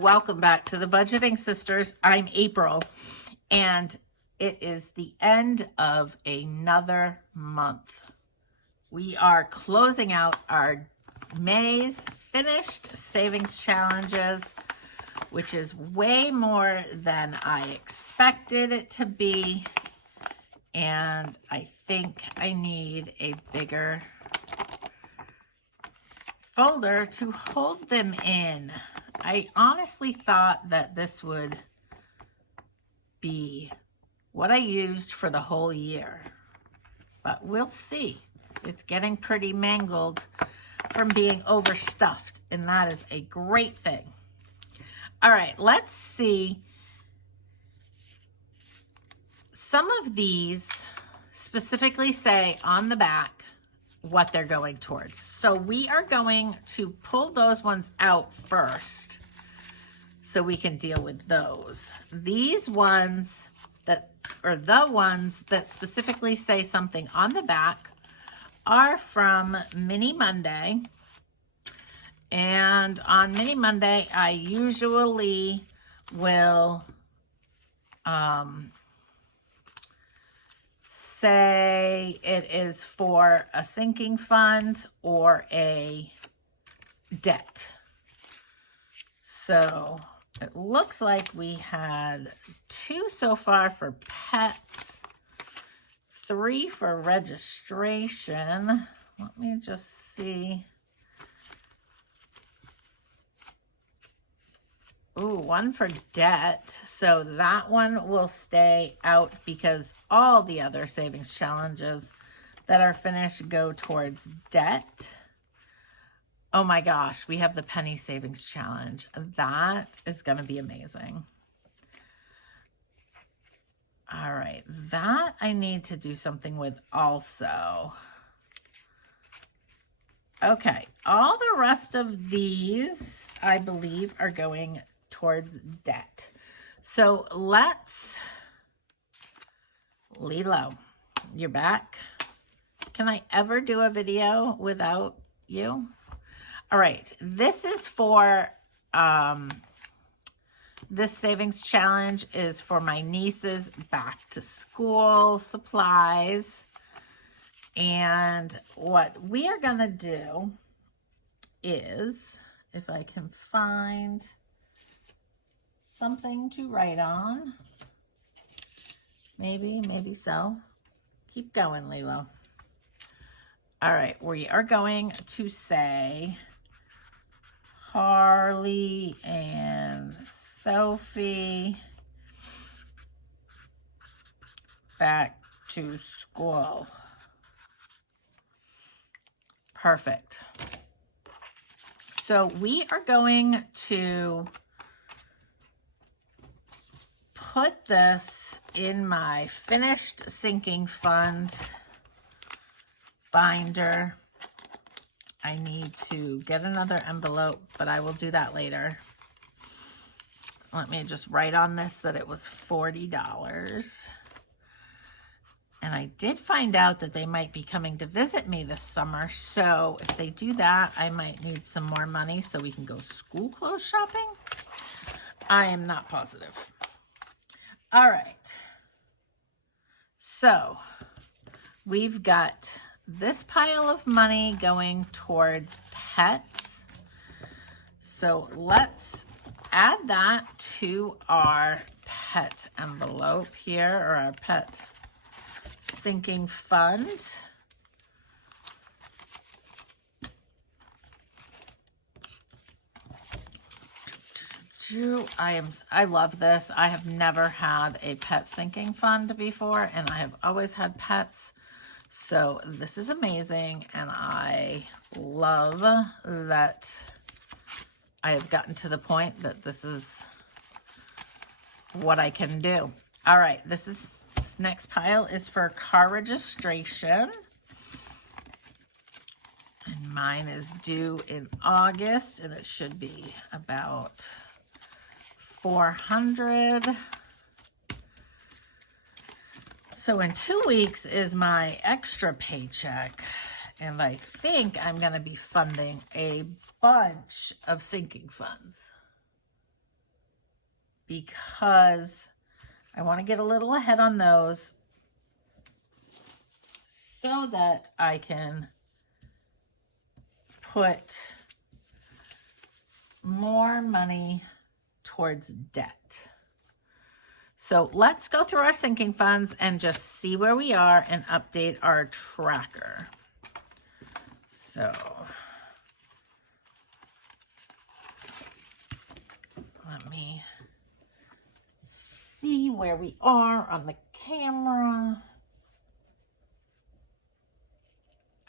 welcome back to the Budgeting Sisters. I'm April, and it is the end of another month. We are closing out our May's finished savings challenges, which is way more than I expected it to be, and I think I need a bigger folder to hold them in. I honestly thought that this would be what I used for the whole year, but we'll see. It's getting pretty mangled from being overstuffed, and that is a great thing. All right, let's see. Some of these specifically say on the back what they're going towards. So we are going to pull those ones out first so we can deal with those. These ones that are the ones that specifically say something on the back are from Mini Monday. And on Mini Monday, I usually will say it is for a sinking fund or a debt. So it looks like we had 2 so far for pets, 3 for registration. Let me just see. Ooh, 1 for debt. So that one will stay out because all the other savings challenges that are finished go towards debt. Oh my gosh, we have the penny savings challenge. That is going to be amazing. All right, that I need to do something with also. Okay, all the rest of these, I believe, are going towards debt. So let's, Lilo, you're back. Can I ever do a video without you? All right, this is for, this savings challenge is for my niece's back to school supplies. And what we are gonna do is, if I can find something to write on. Maybe so. Keep going, Lilo. All right, we are going to say Harley and Sophie back to school. Perfect. So we are going to put this in my finished sinking fund binder. I need to get another envelope, but I will do that later. Let me just write on this that it was $40. And I did find out that they might be coming to visit me this summer. So if they do that, I might need some more money so we can go school clothes shopping. I am not positive. All right, so we've got this pile of money going towards pets. So let's add that to our pet envelope here, or our pet sinking fund. I love this. I have never had a pet sinking fund before, and I have always had pets. So this is amazing, and I love that I have gotten to the point that this is what I can do. All right, this next pile is for car registration. And mine is due in August, and it should be about $400. So in 2 weeks is my extra paycheck, and I think I'm going to be funding a bunch of sinking funds. because I want to get a little ahead on those so that I can put more money towards debt. So let's go through our sinking funds and just see where we are and update our tracker. So let me see where we are on the camera.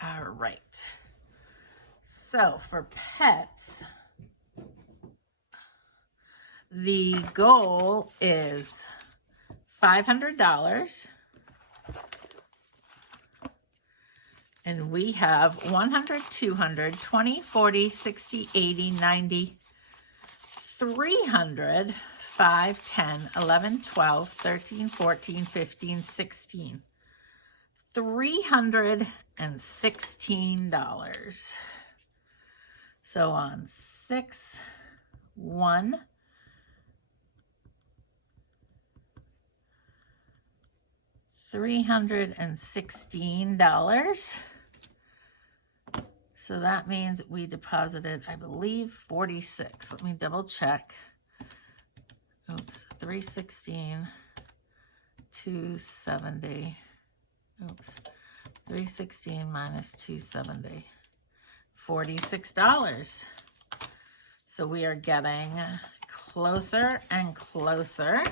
All right. So for pets, the goal is $500. And we have 100, 200, 20, 40, 60, 80, 90, 300, 5, 10, 11, 12, 13, 14, 15, 16. $316. So on 6/1, $316. So that means we deposited, I believe, 46. Let me double check. Oops, 316, 270. Oops, 316 minus 270, $46. So we are getting closer and closer.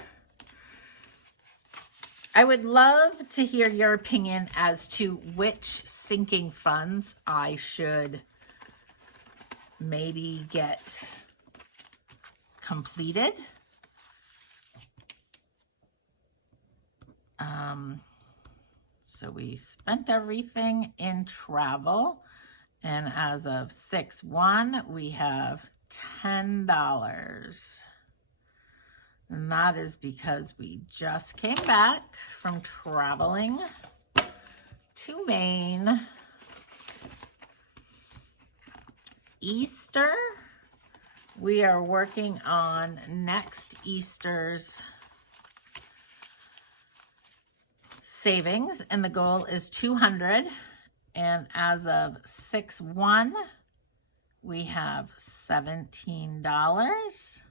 I would love to hear your opinion as to which sinking funds I should maybe get completed. So we spent everything in travel, and as of 6/1, we have $10. And that is because we just came back from traveling to Maine. Easter, we are working on next Easter's savings, and the goal is 200. And as of 6/1, we have $17.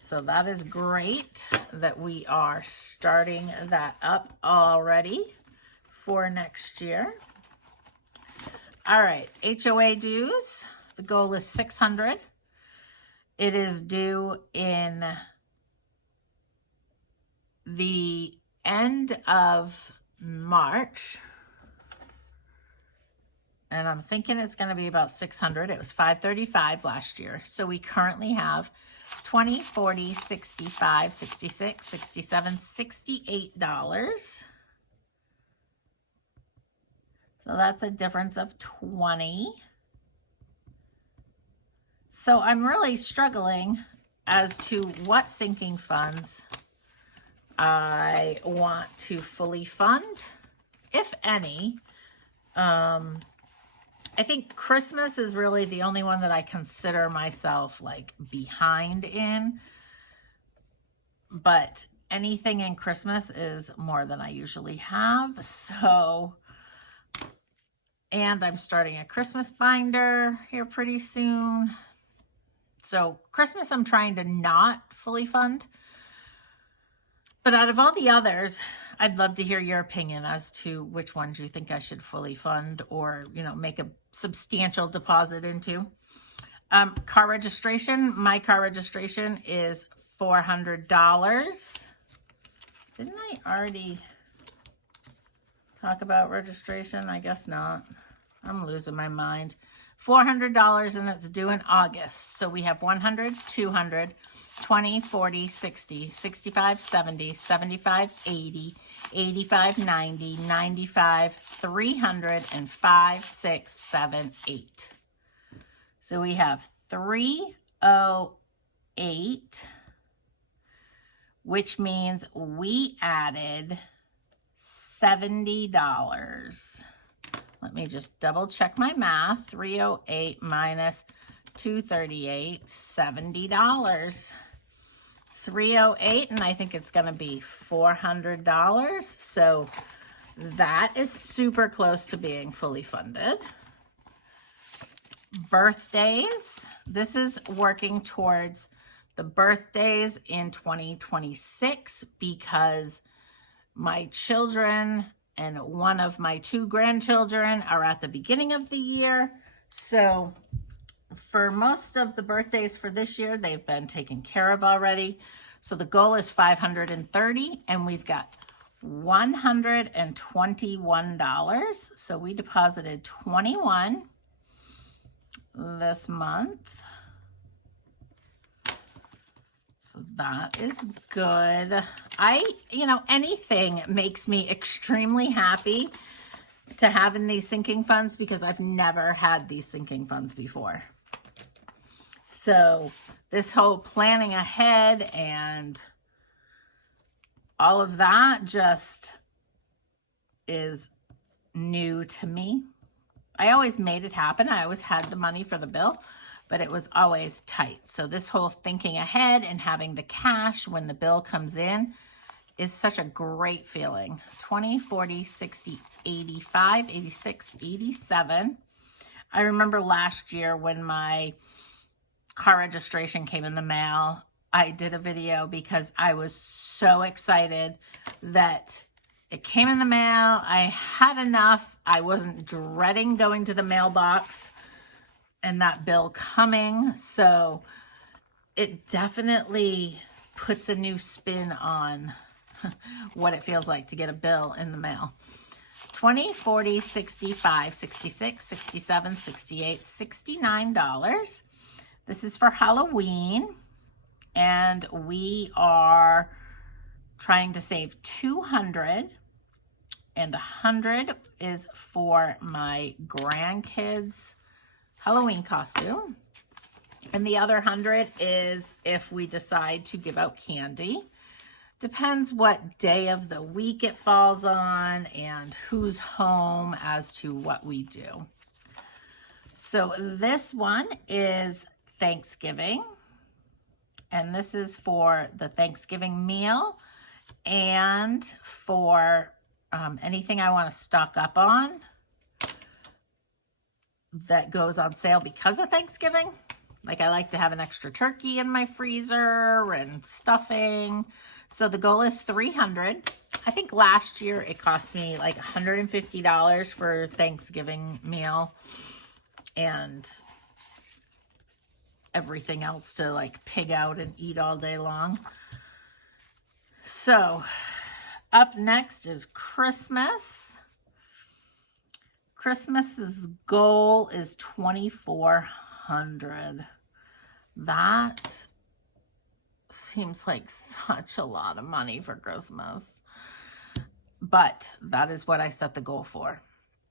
So that is great that we are starting that up already for next year. All right, HOA dues, the goal is 600. It is due in the end of March. And I'm thinking it's going to be about 600. It was 535 last year. So we currently have 20, 40, 65, 66, 67, $68. So that's a difference of 20. So I'm really struggling as to what sinking funds I want to fully fund, if any. I think Christmas is really the only one that I consider myself like behind in, but anything in Christmas is more than I usually have. So, and I'm starting a Christmas binder here pretty soon. So Christmas, I'm trying to not fully fund. But out of all the others, I'd love to hear your opinion as to which ones you think I should fully fund or, you know, make a substantial deposit into. Car registration. My car registration is $400. Didn't I already talk about registration? I guess not. I'm losing my mind. $400, and it's due in August. So we have 100, 200, 20, 40, 60, 65, 70, 75, 80, 85, 90, 95, 300, and 5, 6, 7, 8. So we have 308, which means we added $70. Let me just double check my math. 308 minus 238, $70. 308, and I think it's going to be $400. So that is super close to being fully funded. Birthdays. This is working towards the birthdays in 2026 because my children and one of my 2 grandchildren are at the beginning of the year. So for most of the birthdays for this year, they've been taken care of already. So the goal is $530, and we've got $121. So we deposited $21 this month. So that is good. Anything makes me extremely happy to have in these sinking funds because I've never had these sinking funds before. So this whole planning ahead and all of that just is new to me. I always made it happen. I always had the money for the bill, but it was always tight. So this whole thinking ahead and having the cash when the bill comes in is such a great feeling. 20, 40, 60, 85, 86, 87. I remember last year when my car registration came in the mail, I did a video because I was so excited that it came in the mail. I had enough. I wasn't dreading going to the mailbox and that bill coming. So it definitely puts a new spin on what it feels like to get a bill in the mail. 20, 40, 65, 66, 67, 68, $69. This is for Halloween, and we are trying to save $200, and $100 is for my grandkids' Halloween costume, and the other $100 is if we decide to give out candy. Depends what day of the week it falls on and who's home as to what we do. So this one is Thanksgiving, and this is for the Thanksgiving meal and for anything I want to stock up on that goes on sale because of Thanksgiving. Like I like to have an extra turkey in my freezer and stuffing. So the goal is $300. I think last year it cost me like $150 for Thanksgiving meal and everything else to like pig out and eat all day long. So up next is Christmas. Christmas's goal is $2,400. That seems like such a lot of money for Christmas, but that is what I set the goal for.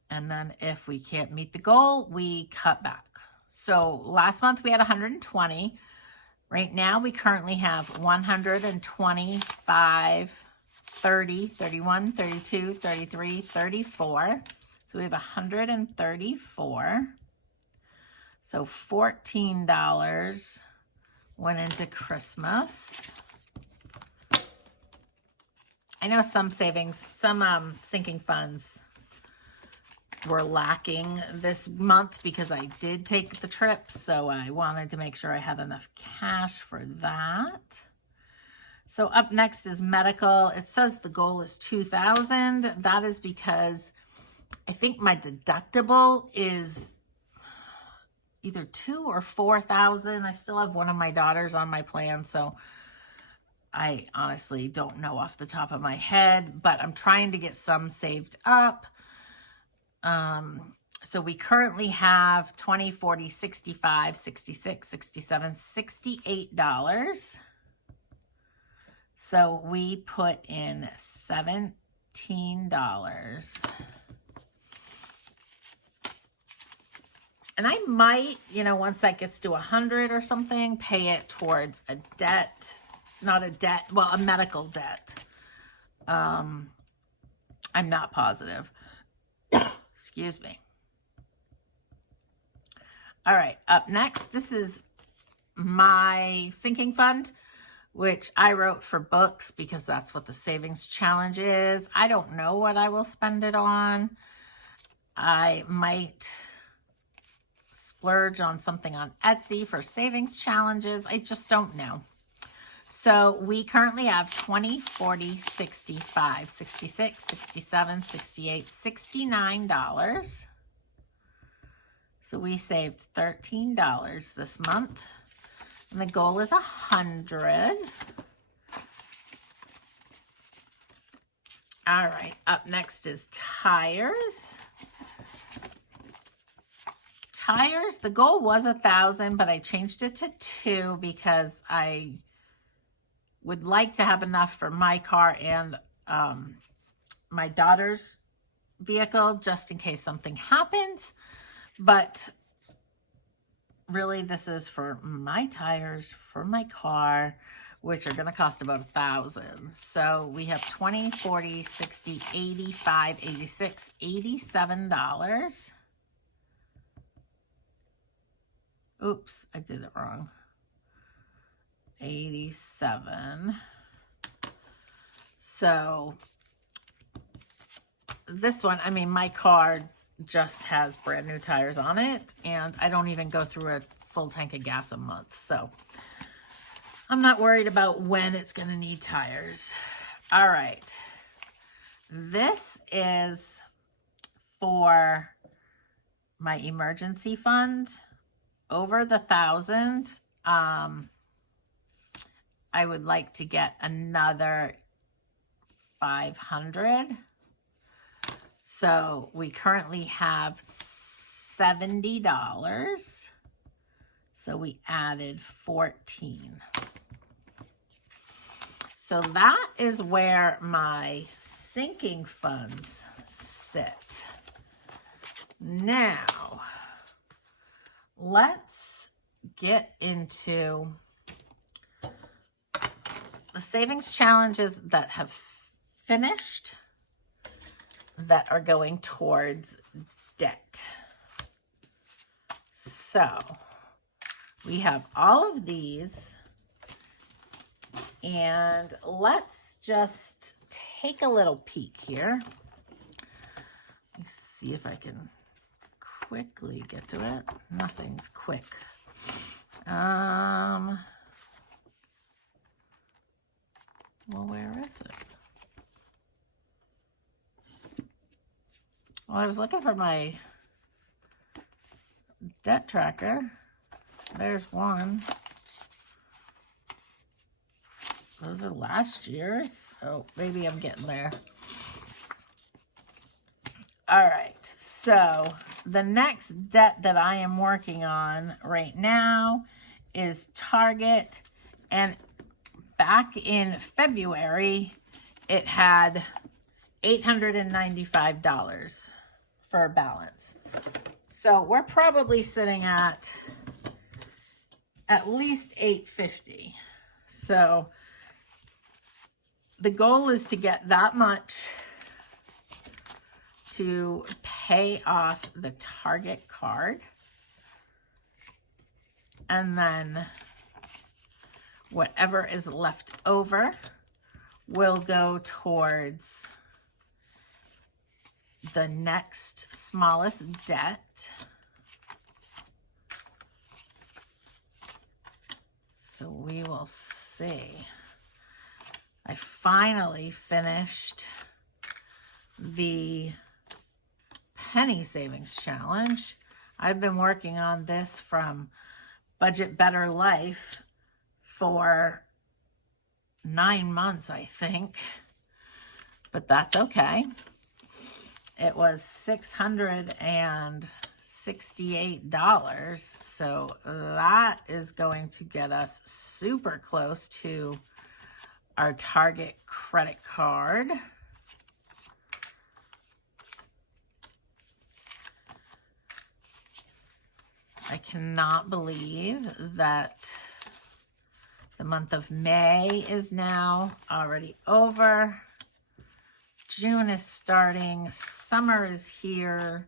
And then if we can't meet the goal, we cut back. So last month we had 120. Right now we currently have 125, 30, 31, 32, 33, 34. So we have 134. So $14 went into Christmas. I know some savings, some sinking funds were lacking this month because I did take the trip, so I wanted to make sure I had enough cash for that. So up next is medical. It says the goal is $2,000. That is because I think my deductible is either $2,000 or $4,000. I still have one of my daughters on my plan, so I honestly don't know off the top of my head, but I'm trying to get some saved up. So we currently have 20, 40, 65, 66, 67, $68. So we put in $17. And I might, once that gets to 100 or something, pay it towards a debt, not a debt, well, a medical debt. I'm not positive. Excuse me. All right, up next, this is my sinking fund, which I wrote for books because that's what the savings challenge is. I don't know what I will spend it on. I might splurge on something on Etsy for savings challenges. I just don't know. So we currently have 20, 40, 65, 66, 67, 68, $69. So we saved $13 this month. And the goal is 100. All right, up next is tires. Tires, the goal was 1,000, but I changed it to 2 because I would like to have enough for my car and my daughter's vehicle just in case something happens. But really, this is for my tires, for my car, which are going to cost about 1,000. So we have 20, 40, 60, 85, 86, $87. Oops, I did it wrong. 87. So this one, I mean, my car just has brand new tires on it, and I don't even go through a full tank of gas a month. So I'm not worried about when it's going to need tires. All right. This is for my emergency fund. Over the 1,000, I would like to get another 500. So we currently have $70. So we added 14. So that is where my sinking funds sit. Now, let's get into the savings challenges that have finished that are going towards debt. So we have all of these, and let's just take a little peek here. Let's see if I can quickly get to it. Nothing's quick. Well, where is it? Well, I was looking for my debt tracker. There's one. Those are last year's. Oh, maybe I'm getting there. All right, so the next debt that I am working on right now is Target, and back in February, it had $895 for a balance. So we're probably sitting at least $850. So the goal is to get that much to pay off the Target card. And then whatever is left over will go towards the next smallest debt. So we will see. I finally finished the penny savings challenge. I've been working on this from Budget Better Life for 9 months, I think, but that's okay. It was $668, so that is going to get us super close to our Target credit card. I cannot believe that the month of May is now already over. June is starting. Summer is here.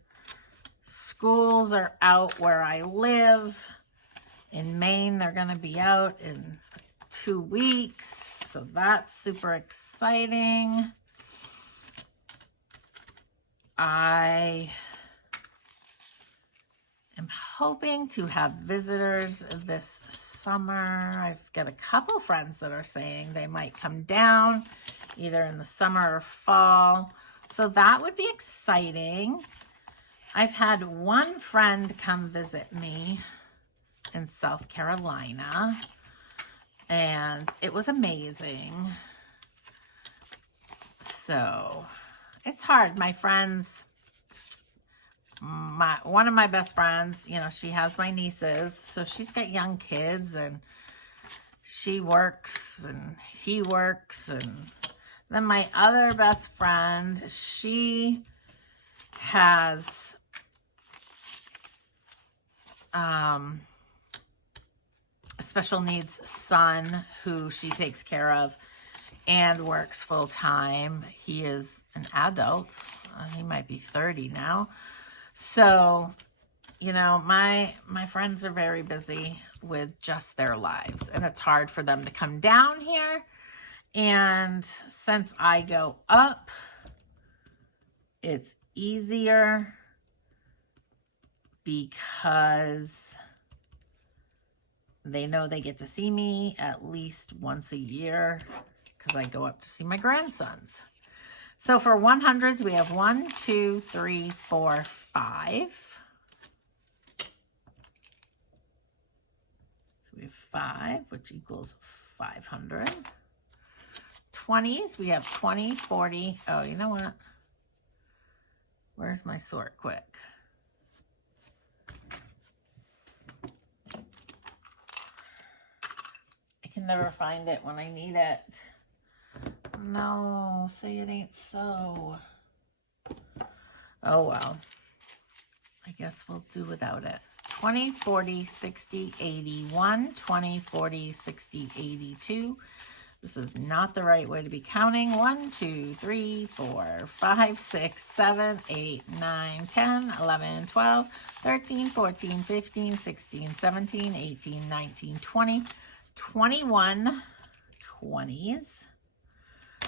Schools are out where I live. In Maine, they're going to be out in 2 weeks. So that's super exciting. I am hoping to have visitors this summer. I've got a couple friends that are saying they might come down either in the summer or fall. So that would be exciting. I've had one friend come visit me in South Carolina, and it was amazing. So it's hard. My friends, one of my best friends, you know, she has my nieces, so she's got young kids, and she works and he works. And then my other best friend, she has a special needs son who she takes care of and works full time. He is an adult. He might be 30 now. So, you know, my friends are very busy with just their lives, and it's hard for them to come down here. And since I go up, it's easier because they know they get to see me at least once a year because I go up to see my grandsons. So for 100s, we have 1, 2, 3, 4, 5. So we have 5, which equals 500. 20s, we have 20, 40. Oh, you know what? Where's my sort quick? I can never find it when I need it. No, say it ain't so. Oh, well. I guess we'll do without it. 20, 40, 60, 81, 20, 40, 60, 82. This is not the right way to be counting. 1, 2, 3, 4, 5, 6, 7, 8, 9, 10, 11, 12, 13, 14, 15, 16, 17, 18, 19, 20, 21 20s.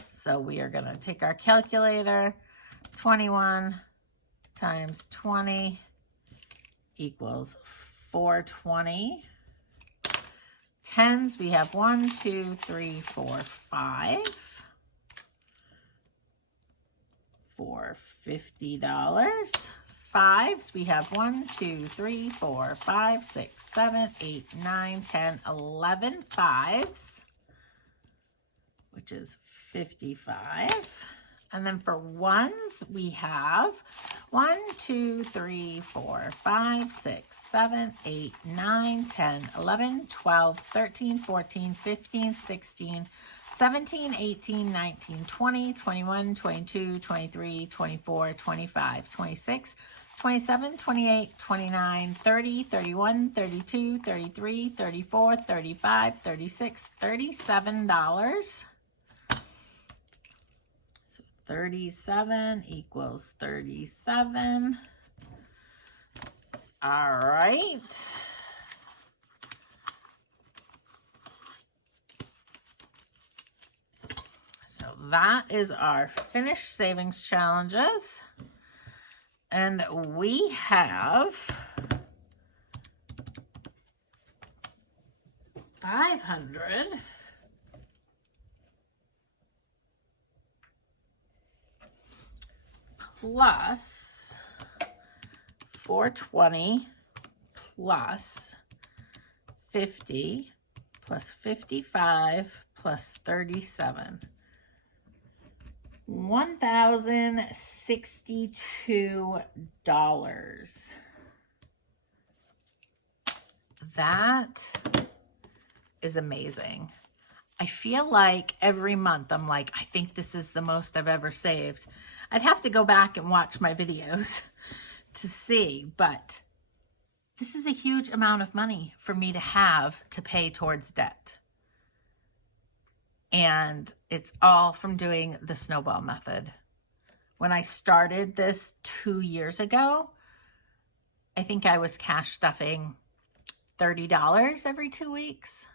So we are going to take our calculator. 21 times 20 equals 420. 10s, we have 1, 2, 3, 4, 5 for $50. 5s, we have 1, 2, 3, 4, 5, 6, 7, 8, 9, 10, 11 5s, which is 55. And then for 1s, we have 1, 2, 3, 4, 5, 6, 7, 8, 9, 10, 11, 12, 13, 14, 15, 16, 17, 18, 19, 20, 21, 22, 23, 24, 25, 26, 27, 28, 29, 30, 31, 32, 33, 34, 35, 36, $37. 37 equals 37. All right. So that is our finished savings challenges. And we have 500 plus 420 plus 50 plus 55 plus 37. $1,062. That is amazing. I feel like every month I'm like, I think this is the most I've ever saved. I'd have to go back and watch my videos to see, but this is a huge amount of money for me to have to pay towards debt. And it's all from doing the snowball method. When I started this 2 years ago, I think I was cash stuffing $30 every 2 weeks.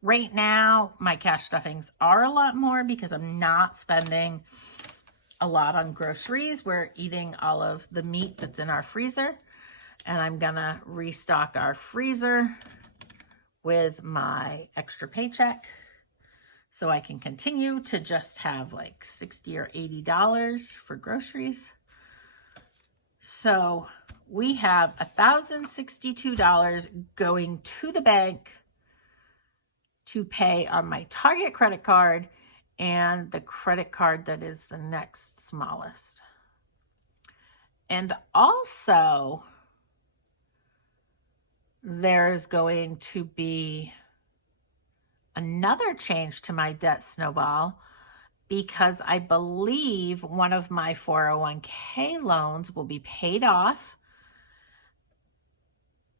Right now, my cash stuffings are a lot more because I'm not spending a lot on groceries. We're eating all of the meat that's in our freezer, and I'm gonna restock our freezer with my extra paycheck so I can continue to just have like $60 or $80 for groceries. So we have $1,062 going to the bank to pay on my Target credit card and the credit card that is the next smallest. And also, there is going to be another change to my debt snowball because I believe one of my 401k loans will be paid off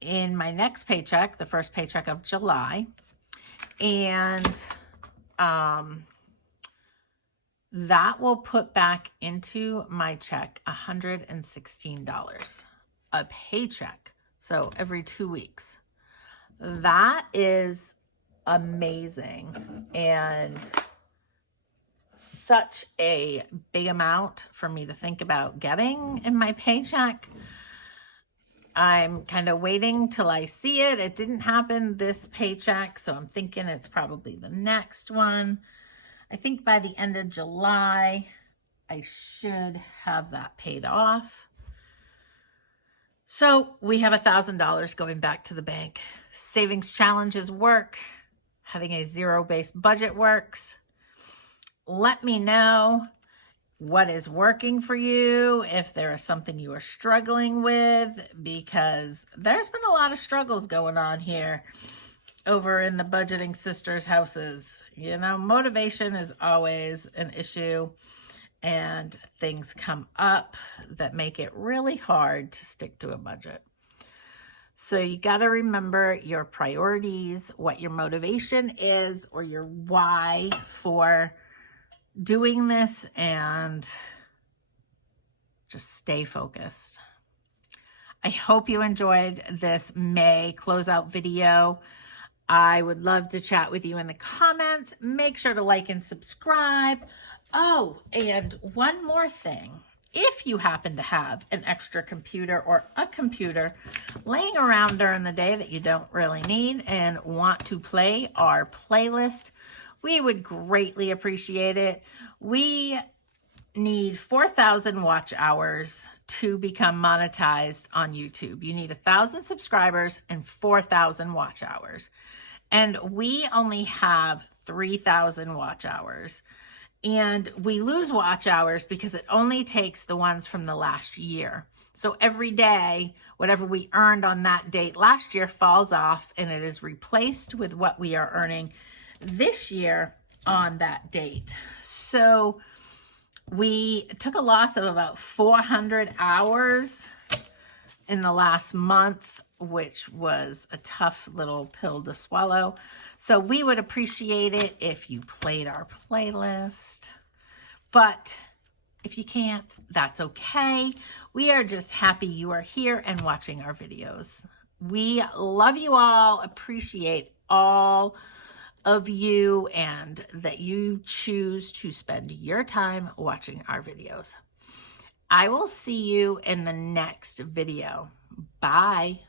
in my next paycheck, the first paycheck of July. And that will put back into my check $116 a paycheck. So every 2 weeks. That is amazing and such a big amount for me to think about getting in my paycheck. I'm kind of waiting till I see it. It didn't happen this paycheck, so I'm thinking it's probably the next one. I think by the end of July, I should have that paid off. So we have $1,000 going back to the bank. Savings challenges work. Having a zero-based budget works. Let me know what is working for you, if there is something you are struggling with, because there's been a lot of struggles going on here over in the Budgeting Sisters houses. You know, motivation is always an issue, and things come up that make it really hard to stick to a budget. So you got to remember your priorities, what your motivation is, or your why for doing this, and just stay focused. I hope you enjoyed this May closeout video. I would love to chat with you in the comments. Make sure to like and subscribe. Oh, and one more thing. If you happen to have an extra computer or a computer laying around during the day that you don't really need and want to play our playlist, we would greatly appreciate it. We need 4,000 watch hours to become monetized on YouTube. You need 1,000 subscribers and 4,000 watch hours. And we only have 3,000 watch hours. And we lose watch hours because it only takes the ones from the last year. So every day, whatever we earned on that date last year falls off, and it is replaced with what we are earning this year on that date. So we took a loss of about 400 hours in the last month, which was a tough little pill to swallow. So we would appreciate it if you played our playlist. But if you can't, that's okay. We are just happy you are here and watching our videos. We love you all, appreciate all of you, and that you choose to spend your time watching our videos. I will see you in the next video. Bye.